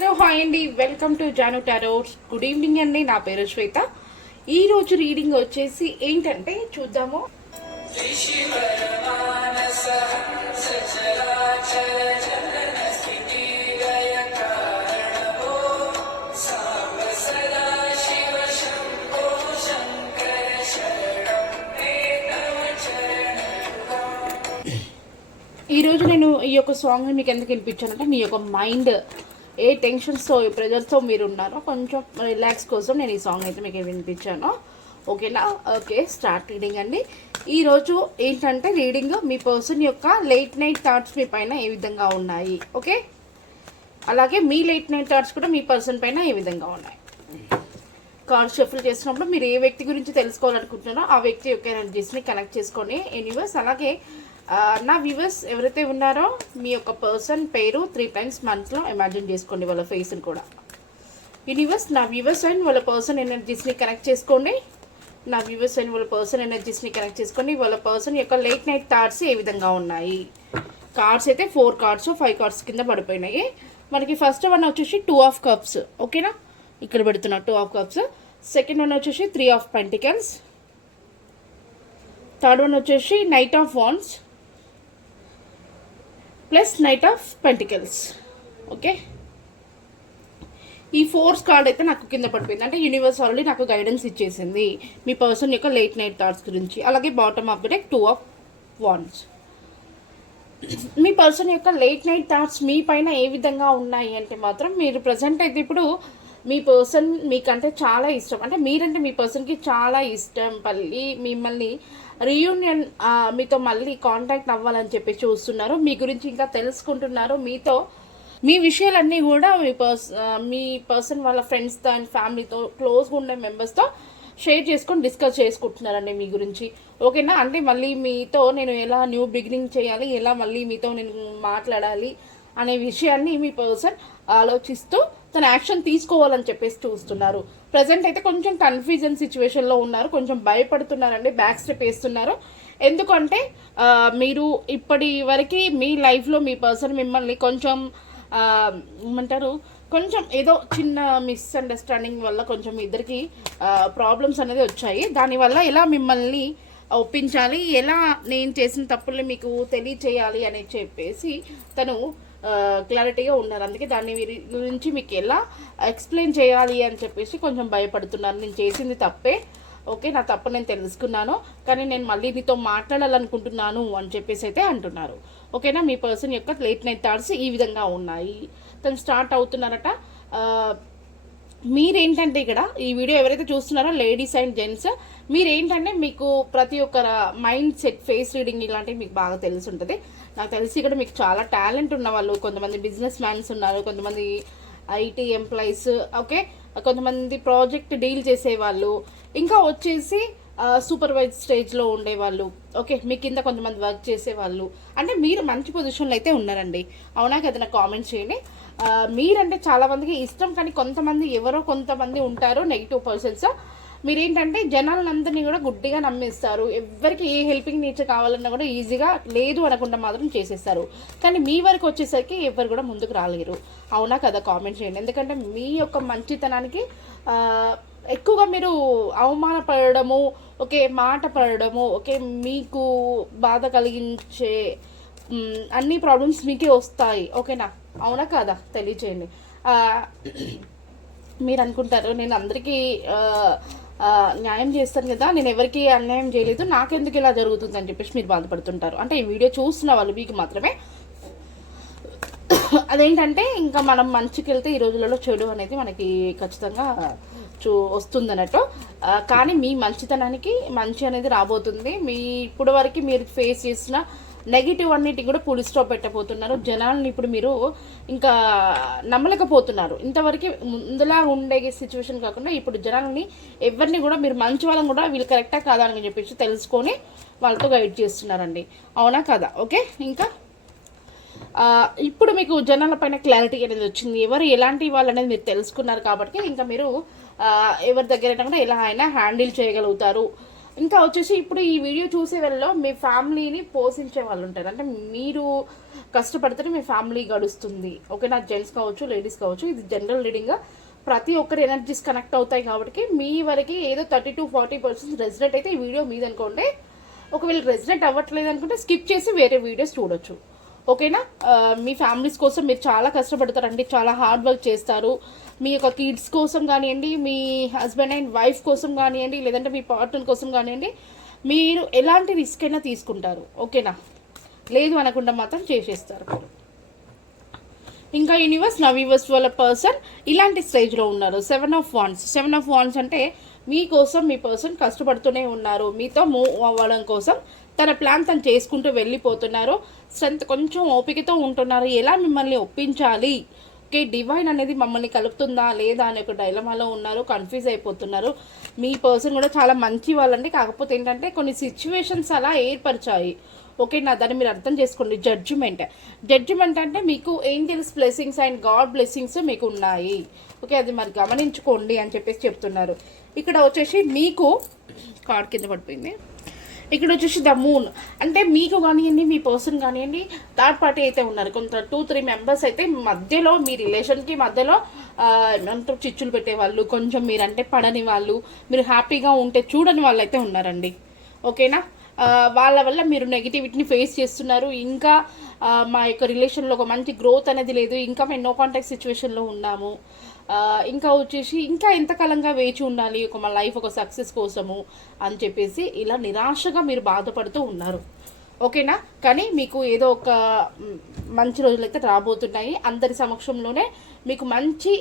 Hello hi అండి, welcome to Janu tarot. Good evening అండి, నా పేరు శ్వేత. ఈ రోజు రీడింగ్ వచ్చేసి ఏంటంటే చూద్దాము. ఈరోజు నేను ఈ యొక్క సాంగ్ని మీకు ఎందుకు వినిపించానంటే మీ యొక్క మైండ్ ఏ టెన్షన్స్తో ప్రెజర్స్తో మీరు ఉన్నారో కొంచెం రిలాక్స్ కోసం నేను ఈ సాంగ్ అయితే మీకు వినిపించాను. ఓకేనా? ఓకే, స్టార్ట్ రీడింగ్ అండి. ఈరోజు ఏంటంటే రీడింగ్ మీ పర్సన్ యొక్క లేట్ నైట్ థాట్స్ మీ పైన ఏ విధంగా ఉన్నాయి. ఓకే, అలాగే మీ లేట్ నైట్ థాట్స్ కూడా మీ పర్సన్ పైన ఏ విధంగా ఉన్నాయి. కార్డ్ షఫుల్ చేసినప్పుడు మీరు ఏ వ్యక్తి గురించి తెలుసుకోవాలనుకుంటున్నారో ఆ వ్యక్తి యొక్క ఎనర్జీస్ని కనెక్ట్ చేసుకొని యూనివర్స్. అలాగే నా వ్యూవర్స్ ఎవరైతే ఉన్నారో మీ యొక్క పర్సన్ పేరు 3 times మనసులో ఇమాజిన్ చేసుకోండి, వాళ్ళ ఫేస్ని కూడా. యూనివర్స్, నా వ్యూవర్స్ అండ్ వాళ్ళ పర్సన్ ఎనర్జీస్ని కనెక్ట్ చేసుకోండి. నా వ్యూవర్స్ అండ్ వాళ్ళ పర్సన్ ఎనర్జీస్ని కనెక్ట్ చేసుకొని వాళ్ళ పర్సన్ యొక్క లేట్ నైట్ థాట్స్ ఏ విధంగా ఉన్నాయి. కార్డ్స్ అయితే 4 cards 5 cards కింద పడిపోయినాయి. మనకి ఫస్ట్ వన్ వచ్చేసి 2 of cups. ఓకేనా, ఇక్కడ పెడుతున్నా 2 of cups. సెకండ్ వన్ వచ్చేసి 3 of pentacles. థర్డ్ వన్ వచ్చేసి knight of wands plus knight of pentacles. Okay, ఈ 4 కార్డ్ అయితే నాకు కింద పడిపోయింది. అంటే యూనివర్స్ ఆల్రెడీ నాకు గైడెన్స్ ఇచ్చేసింది మీ పర్సన్ యొక్క లేట్ నైట్ థాట్స్ గురించి. అలాగే bottom of the deck 2 of wands. Me person యొక్క లేట్ నైట్ థాట్స్ మీ పైన ఏ విధంగా ఉన్నాయి అంటే మాత్రం మీరు ప్రజెంట్ అయితే ఇప్పుడు మీ పర్సన్ మీకంటే చాలా ఇష్టం, అంటే మీరంటే మీ పర్సన్కి చాలా ఇష్టం. మిమ్మల్ని రీయూనియన్ మీతో మళ్ళీ కాంటాక్ట్ అవ్వాలని చెప్పి చూస్తున్నారు. మీ గురించి ఇంకా తెలుసుకుంటున్నారు. మీతో మీ విషయాలన్నీ కూడా మీ పర్సన్ వాళ్ళ ఫ్రెండ్స్తో అండ్ ఫ్యామిలీతో క్లోజ్గా ఉండే మెంబర్స్తో షేర్ చేసుకొని డిస్కస్ చేసుకుంటున్నారండి మీ గురించి. ఓకేనా? అంటే మళ్ళీ మీతో నేను ఎలా న్యూ బిగినింగ్ చేయాలి, ఎలా మళ్ళీ మీతో నేను మాట్లాడాలి అనే విషయాన్ని మీ పర్సన్ ఆలోచిస్తూ తన యాక్షన్ తీసుకోవాలని చెప్పేసి చూస్తున్నారు. ప్రజెంట్ అయితే కొంచెం కన్ఫ్యూజన్ సిచ్యువేషన్లో ఉన్నారు, కొంచెం భయపడుతున్నారండి, బ్యాక్ స్టెప్ వేస్తున్నారు. ఎందుకంటే మీరు ఇప్పటి వరకు మీ లైఫ్లో మీ పర్సన్ మిమ్మల్ని కొంచెం ఏమంటారు, కొంచెం ఏదో చిన్న మిస్అండర్స్టాండింగ్ వల్ల కొంచెం ఇద్దరికి ప్రాబ్లమ్స్ అనేది వచ్చాయి. దానివల్ల ఎలా మిమ్మల్ని ఒప్పించాలి, ఎలా నేను చేసిన తప్పుల్ని మీకు తెలియచేయాలి అని చెప్పేసి తను క్లారిటీగా ఉన్నారు. అందుకే దాన్ని గురించి మీకు ఎలా ఎక్స్ప్లెయిన్ చేయాలి అని చెప్పేసి కొంచెం భయపడుతున్నారు. నేను చేసింది తప్పే, ఓకే, నా తప్పు నేను తెలుసుకున్నాను, కానీ నేను మళ్ళీ నీతో మాట్లాడాలనుకుంటున్నాను అని చెప్పేసి అయితే అంటున్నారు. ఓకేనా? మీ పర్సన్ యొక్క లేట్ నైట్ థాట్స్ ఈ విధంగా ఉన్నాయి. తను స్టార్ట్ అవుతున్నారట. మీరేంటంటే ఇక్కడ ఈ వీడియో ఎవరైతే చూస్తున్నారో లేడీస్ అండ్ జెంట్స్, మీరేంటంటే మీకు ప్రతి ఒక్క మైండ్ సెట్, ఫేస్ రీడింగ్ ఇలాంటివి మీకు బాగా తెలిసి ఉంటుంది. నాకు తెలిసి ఇక్కడ మీకు చాలా టాలెంట్ ఉన్న వాళ్ళు, కొంతమంది బిజినెస్ మ్యాన్స్ ఉన్నారు, కొంతమంది ఐటీ ఎంప్లాయీస్, ఓకే, కొంతమంది ప్రాజెక్ట్ డీల్ చేసేవాళ్ళు, ఇంకా వచ్చేసి సూపర్వైజ్ స్టేజ్లో ఉండేవాళ్ళు, ఓకే, మీ కింద కొంతమంది వర్క్ చేసేవాళ్ళు. అంటే మీరు మంచి పొజిషన్లో అయితే ఉన్నారండి. అవునా కదా? నాకు కామెంట్ చేయండి. మీరంటే చాలా మందికి ఇష్టం, కానీ కొంతమంది ఎవరో కొంతమంది ఉంటారు నెగిటివ్ పర్సన్స్. మీరేంటంటే జనాలందరినీ కూడా గుడ్డిగా నమ్మేస్తారు. ఎవరికి ఏ హెల్పింగ్ నేచర్ కావాలన్నా కూడా ఈజీగా లేదు అనకుండా మాత్రం చేసేస్తారు. కానీ మీ వరకు వచ్చేసరికి ఎవరు కూడా ముందుకు రాలేరు. అవునా కదా? కామెంట్ చేయండి. ఎందుకంటే మీ యొక్క మంచితనానికి ఎక్కువగా మీరు అవమానపడము, ఓకే, మాట పడడము, ఓకే, మీకు బాధ కలిగించే అన్ని ప్రాబ్లమ్స్ మీకే వస్తాయి. ఓకేనా? అవునా కాదా? తెలియచేయండి. మీరు అనుకుంటారు నేను అందరికీ న్యాయం చేస్తాను కదా, నేను ఎవరికి అన్యాయం చేయలేదు, నాకెందుకు ఇలా జరుగుతుంది అని చెప్పేసి మీరు బాధపడుతుంటారు. అంటే ఈ వీడియో చూస్తున్న వాళ్ళు మీకు మాత్రమే. అదేంటంటే ఇంకా మనం మంచికి వెళ్తే ఈ రోజులలో చెడు అనేది మనకి ఖచ్చితంగా వస్తుంది అన్నట్టు. కానీ మీ మంచితనానికి మంచి అనేది రాబోతుంది. మీ ఇప్పటి వరకు మీరు ఫేస్ చేసిన నెగిటివ్ అన్నిటికి కూడా పులి స్టాప్ పెట్టబోతున్నారు. జనాలను ఇప్పుడు మీరు ఇంకా నమ్మలేకపోతున్నారు. ఇంతవరకు ముందులా ఉండే సిచ్యువేషన్ కాకుండా ఇప్పుడు జనాలని ఎవరిని కూడా మీరు మంచి వాళ్ళని కూడా వీళ్ళు కరెక్టా కాదా అని చెప్పేసి తెలుసుకొని వాళ్ళతో గైడ్ చేస్తున్నారండి. అవునా కదా? ఓకే, ఇంకా ఇప్పుడు మీకు జనాల పైన క్లారిటీ అనేది వచ్చింది. ఎవరు ఎలాంటి వాళ్ళు అనేది మీరు తెలుసుకున్నారు కాబట్టి ఇంకా మీరు ఎవరి దగ్గరైనా కూడా ఎలా అయినా హ్యాండిల్ చేయగలుగుతారు ఇంకా వచ్చేసి ఇప్పుడు ఈ వీడియో చూసే వాళ్ళలో మీ ఫ్యామిలీని పోషించే వాళ్ళు ఉంటారు. అంటే మీరు కష్టపడితేనే మీ ఫ్యామిలీ గడుస్తుంది. ఓకేనా, జెంట్స్ కావచ్చు, లేడీస్ కావచ్చు. ఇది జనరల్ రీడింగ్. ప్రతి ఒక్కరి ఎనర్జీస్ కనెక్ట్ అవుతాయి కాబట్టి మీ వరకు ఏదో 30-40% రెసిడెంట్ అయితే ఈ వీడియో మీద అనుకోండి. ఒకవేళ రెసిడెంట్ అవ్వట్లేదు అనుకుంటే స్కిప్ చేసి వేరే వీడియోస్ చూడొచ్చు. ఓకేనా, మీ ఫ్యామిలీస్ కోసం మీరు చాలా కష్టపడతారండి, చాలా హార్డ్ వర్క్ చేస్తారు. మీ యొక్క కిడ్స్ కోసం కానివ్వండి, మీ హస్బెండ్ అండ్ వైఫ్ కోసం కానివ్వండి, లేదంటే మీ పార్ట్నర్ కోసం కానివ్వండి, మీరు ఎలాంటి రిస్క్ అయినా తీసుకుంటారు. ఓకేనా, లేదు అనకుండా మాత్రం చేసేస్తారు. ఇంకా యూనివర్స్ నా వ్యూవర్స్ వాళ్ళ పర్సన్ ఇలాంటి స్టేజ్లో ఉన్నారు. 7 of Wands. 7 of Wands అంటే మీకోసం మీ పర్సన్ కష్టపడుతూనే ఉన్నారు. మీతో మూవ్ అవ్వడం కోసం తన ప్లాన్ తను చేసుకుంటూ వెళ్ళిపోతున్నారు. స్ట్రెంత్ కొంచెం ఓపికతో ఉంటున్నారు. ఎలా మిమ్మల్ని ఒప్పించాలి, ఓకే డివైన్ అనేది మమ్మల్ని కలుపుతుందా లేదా అనే ఒక డైలమాలో ఉన్నారు. కన్ఫ్యూజ్ అయిపోతున్నారు. మీ పర్సన్ కూడా చాలా మంచి వాళ్ళండి. కాకపోతే ఏంటంటే కొన్ని సిచ్యువేషన్స్ అలా ఏర్పరిచాయి. ఓకే నా దాన్ని మీరు అర్థం చేసుకోండి. జడ్జిమెంట్ అంటే మీకు angels blessings and God blessings మీకు ఉన్నాయి. ఓకే, అది మరి గమనించుకోండి అని చెప్పేసి చెప్తున్నారు. ఇక్కడ వచ్చేసి మీకు కార్డ్ కింద పడిపోయింది. ఇక్కడ వచ్చేసి ద మూన్ అంటే మీకు కానివ్వండి, మీ పర్సన్ కానివ్వండి, థర్డ్ పార్టీ అయితే ఉన్నారు. కొంత 2-3 మెంబర్స్ అయితే మధ్యలో మీ రిలేషన్కి మధ్యలో ఏమంటారు చిచ్చులు పెట్టేవాళ్ళు, కొంచెం మీరంటే పడని వాళ్ళు, మీరు హ్యాపీగా ఉంటే చూడని వాళ్ళు అయితే ఉన్నారండి. ఓకేనా, వాళ్ళ వల్ల మీరు నెగిటివిటీని ఫేస్ చేస్తున్నారు. ఇంకా మా యొక్క రిలేషన్లో ఒక మంచి గ్రోత్ అనేది లేదు, ఇంకా మేము నో కాంటాక్ట్ సిచ్యువేషన్లో ఉన్నాము, ఇంకా వచ్చేసి ఇంకా ఎంతకాలంగా వేచి ఉండాలి ఒక మా లైఫ్ ఒక సక్సెస్ కోసము అని చెప్పేసి ఇలా నిరాశగా మీరు బాధపడుతూ ఉన్నారు. ఓకేనా, కానీ మీకు ఏదో ఒక మంచి రోజులు అయితే రాబోతున్నాయి. అందరి సమక్షంలోనే మీకు మంచి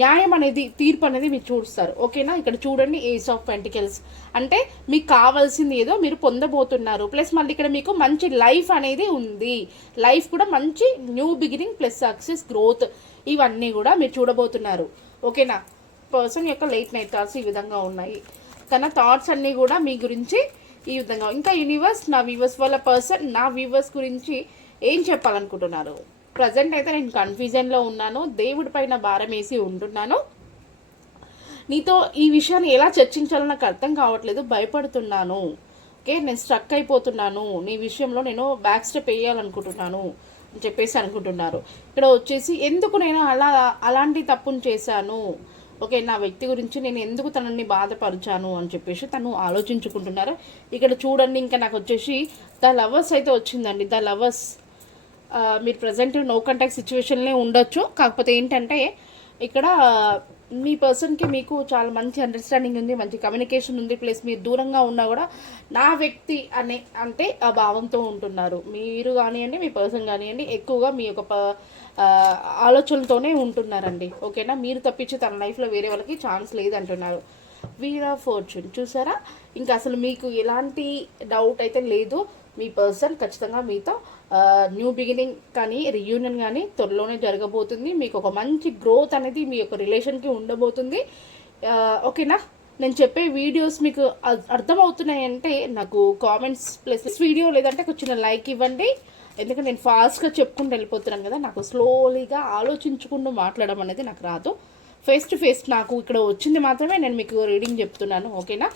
న్యాయం అనేది, తీర్పు అనేది మీరు చూస్తారు. ఓకేనా, ఇక్కడ చూడండి ఏస్ ఆఫ్ పెంటికల్స్ అంటే మీకు కావాల్సింది ఏదో మీరు పొందబోతున్నారు. ప్లస్ మళ్ళీ ఇక్కడ మీకు మంచి లైఫ్ అనేది ఉంది. లైఫ్ కూడా మంచి new beginning plus success growth ఇవన్నీ కూడా మీరు చూడబోతున్నారు. ఓకేనా, పర్సన్ యొక్క లేట్ నైట్ థాట్స్ ఈ విధంగా ఉన్నాయి. తన థాట్స్ అన్నీ కూడా మీ గురించి ఈ విధంగా. ఇంకా యూనివర్స్ నా వ్యూవర్స్ వాళ్ళ పర్సన్ నా వ్యూవర్స్ గురించి ఏం చెప్పాలనుకుంటున్నారు? ప్రజెంట్ అయితే నేను కన్ఫ్యూజన్లో ఉన్నాను, దేవుడి పైన భారం వేసి ఉంటున్నాను. నీతో ఈ విషయాన్ని ఎలా చర్చించాలో నాకు అర్థం కావట్లేదు, భయపడుతున్నాను. ఓకే, నేను స్ట్రక్ అయిపోతున్నాను, నీ విషయంలో నేను బ్యాక్ స్టెప్ వేయాలనుకుంటున్నాను అని చెప్పేసి అనుకుంటున్నారు. ఇక్కడ వచ్చేసి ఎందుకు నేను అలాంటి తప్పును చేశాను, ఓకే నా వ్యక్తి గురించి నేను ఎందుకు తనని బాధపరిచాను అని చెప్పేసి తను ఆలోచించుకుంటున్నారు. ఇక్కడ చూడండి, ఇంకా నాకు వచ్చేసి ద లవర్స్ అయితే వచ్చిందండి. ద లవర్స్ మీరు ప్రజెంట్ నో కాంటాక్ట్ సిచ్యువేషన్లే ఉండొచ్చు. కాకపోతే ఏంటంటే ఇక్కడ మీ పర్సన్కి మీకు చాలా మంచి అండర్స్టాండింగ్ ఉంది, మంచి కమ్యూనికేషన్ ఉంది. ప్లస్ మీరు దూరంగా ఉన్నా కూడా నా వ్యక్తి అంటే ఆ భావంతో ఉంటున్నారు. మీరు కానివ్వండి, మీ పర్సన్ కానివ్వండి, ఎక్కువగా మీ యొక్క ఆలోచనలతోనే ఉంటున్నారండి. ఓకేనా, మీరు తప్పించి తన లైఫ్లో వేరే వాళ్ళకి ఛాన్స్ లేదంటున్నారు. వీల్ ఆఫ్ ఫార్చ్యూన్ చూసారా, ఇంకా అసలు మీకు ఎలాంటి డౌట్ అయితే లేదు. మీ పర్సన్ ఖచ్చితంగా మీతో న్యూ బిగినింగ్ కానీ రియూనియన్ కానీ త్వరలోనే జరగబోతుంది. మీకు ఒక మంచి గ్రోత్ అనేది మీ యొక్క రిలేషన్కి ఉండబోతుంది. ఓకేనా, నేను చెప్పే వీడియోస్ మీకు అర్థమవుతున్నాయంటే నాకు కామెంట్స్ ప్లస్ వీడియో లేదంటే ఒక చిన్న లైక్ ఇవ్వండి. ఎందుకంటే నేను ఫాస్ట్గా చెప్పుకుంటూ వెళ్ళిపోతున్నాను కదా, నాకు స్లోలీగా ఆలోచించుకుంటూ మాట్లాడడం అనేది నాకు రాదు. ఫేస్ టు ఫేస్ నాకు ఇక్కడ వచ్చింది మాత్రమే నేను మీకు రీడింగ్ చెప్తున్నాను. ఓకేనా,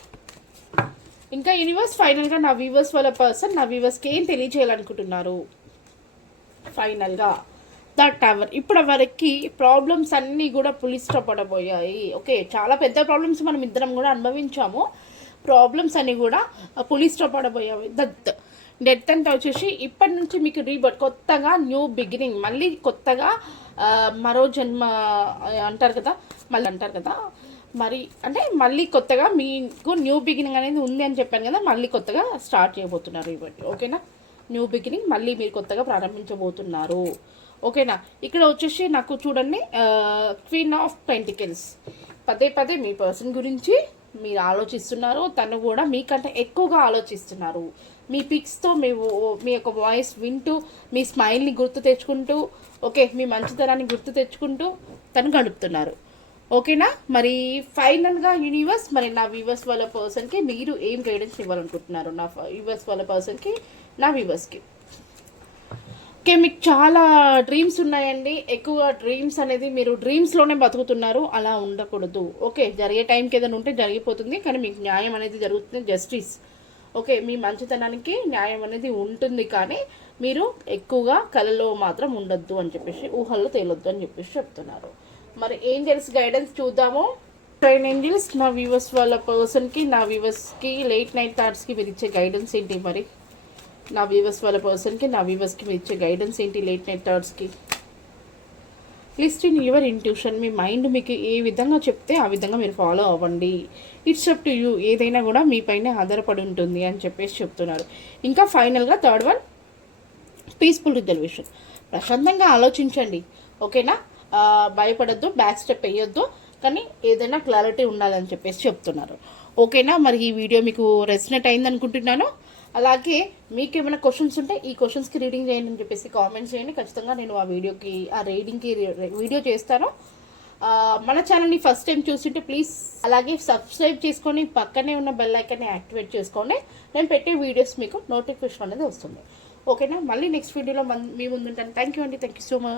ఇంకా యూనివర్స్ ఫైనల్గా నా వ్యూవర్స్ వాళ్ళ పర్సన్ నా వ్యూవర్స్కి ఏం తెలియజేయాలనుకుంటున్నారు? ఫైనల్గా ద టవర్. ఇప్పటి వరకు ప్రాబ్లమ్స్ అన్నీ కూడా పులిస్టపడబోయాయి. ఓకే, చాలా పెద్ద ప్రాబ్లమ్స్ మనం ఇద్దరం కూడా అనుభవించాము. ప్రాబ్లమ్స్ అన్నీ కూడా పులిస్టపడబోయాయి. డెత్ అంటే వచ్చేసి ఇప్పటి నుంచి మీకు రీబర్త్, కొత్తగా న్యూ బిగినింగ్, మళ్ళీ కొత్తగా మరో జన్మ అంటారు కదా, మరి అంటే మళ్ళీ కొత్తగా మీకు న్యూ బిగినింగ్ అనేది ఉంది అని చెప్పాను కదా, మళ్ళీ కొత్తగా స్టార్ట్ చేయబోతున్నారు ఇవన్నీ. ఓకేనా, న్యూ బిగినింగ్ మళ్ళీ మీరు కొత్తగా ప్రారంభించబోతున్నారు. ఓకేనా, ఇక్కడ వచ్చేసి నాకు చూడండి క్వీన్ ఆఫ్ పెంటికల్స్. పదే మీ పర్సన్ గురించి మీరు ఆలోచిస్తున్నారు, తను కూడా మీకంటే ఎక్కువగా ఆలోచిస్తున్నారు. మీ పిక్స్తో మీ యొక్క వాయిస్ వింటూ, మీ స్మైల్ని గుర్తు తెచ్చుకుంటూ, ఓకే మీ మంచితనాన్ని గుర్తు తెచ్చుకుంటూ తను గడుపుతున్నారు. ఓకేనా, మరి ఫైనల్గా యూనివర్స్ మరి నా వ్యూవర్స్ వాళ్ళ పర్సన్కి మీరు ఏం గైడెన్స్ ఇవ్వాలనుకుంటున్నారు? నా వ్యూవర్స్ వాళ్ళ పర్సన్కి, నా వ్యూవర్స్కి. ఓకే, మీకు చాలా డ్రీమ్స్ ఉన్నాయండి. ఎక్కువ డ్రీమ్స్ అనేది మీరు డ్రీమ్స్లోనే బతుకుతున్నారు. అలా ఉండకూడదు. ఓకే, జరిగే టైంకి ఏదైనా ఉంటే జరిగిపోతుంది, కానీ మీకు న్యాయం అనేది జరుగుతుంది. జస్టిస్. ఓకే, మీ మంచితనానికి న్యాయం అనేది ఉంటుంది, కానీ మీరు ఎక్కువగా కళలో మాత్రం ఉండొద్దు అని చెప్పేసి, ఊహల్లో తేలొద్దు అని చెప్పేసి చెప్తున్నారు. మరి ఏంజల్స్ గైడెన్స్ చూద్దాము. ట్రైన్ ఏంజల్స్, నా వ్యూవర్స్ వాళ్ళ పర్సన్కి, నా వ్యూవర్స్కి లేట్ నైట్ థాట్స్కి మీరు ఇచ్చే గైడెన్స్ ఏంటి? మరి నా వ్యూవర్స్ వాళ్ళ పర్సన్కి, నా వ్యూవర్స్కి మీరు ఇచ్చే గైడెన్స్ ఏంటి లేట్ నైట్ థాట్స్కి? Listen in your intuition. మీ మైండ్ మీకు ఏ విధంగా చెప్తే ఆ విధంగా మీరు ఫాలో అవ్వండి. It's up to you. ఏదైనా కూడా మీ పైన ఆధారపడి ఉంటుంది అని చెప్పేసి చెప్తున్నారు. ఇంకా ఫైనల్గా థర్డ్ వన్, పీస్ఫుల్ రిజల్యూషన్. ప్రశాంతంగా ఆలోచించండి. ఓకేనా? భయపడద్దు, బ్యాక్ స్టెప్ వేయొద్దు, కానీ ఏదైనా క్లారిటీ ఉండాలని చెప్పేసి చెప్తున్నారు. ఓకేనా? మరి ఈ వీడియో మీకు రెసినేట్ అయింది అనుకుంటున్నాను. అలాగే మీకు ఏమైనా క్వశ్చన్స్ ఉంటే ఈ క్వశ్చన్స్కి రీడింగ్ చేయండి అని చెప్పేసి కామెంట్స్ చేయండి. ఖచ్చితంగా నేను ఆ వీడియోకి, ఆ రీడింగ్కి వీడియో చేస్తాను. మన ఛానల్ని ఫస్ట్ టైం చూస్తుంటే ప్లీజ్ అలాగే సబ్స్క్రైబ్ చేసుకొని పక్కనే ఉన్న బెల్ ఐకాన్ని యాక్టివేట్ చేసుకోండి. నేను పెట్టే వీడియోస్ మీకు నోటిఫికేషన్ అనేది వస్తుంది. ఓకేనా? మళ్ళీ నెక్స్ట్ వీడియోలో మీ ముందుంటాను. థ్యాంక్ యూ అండి. Thank you so much.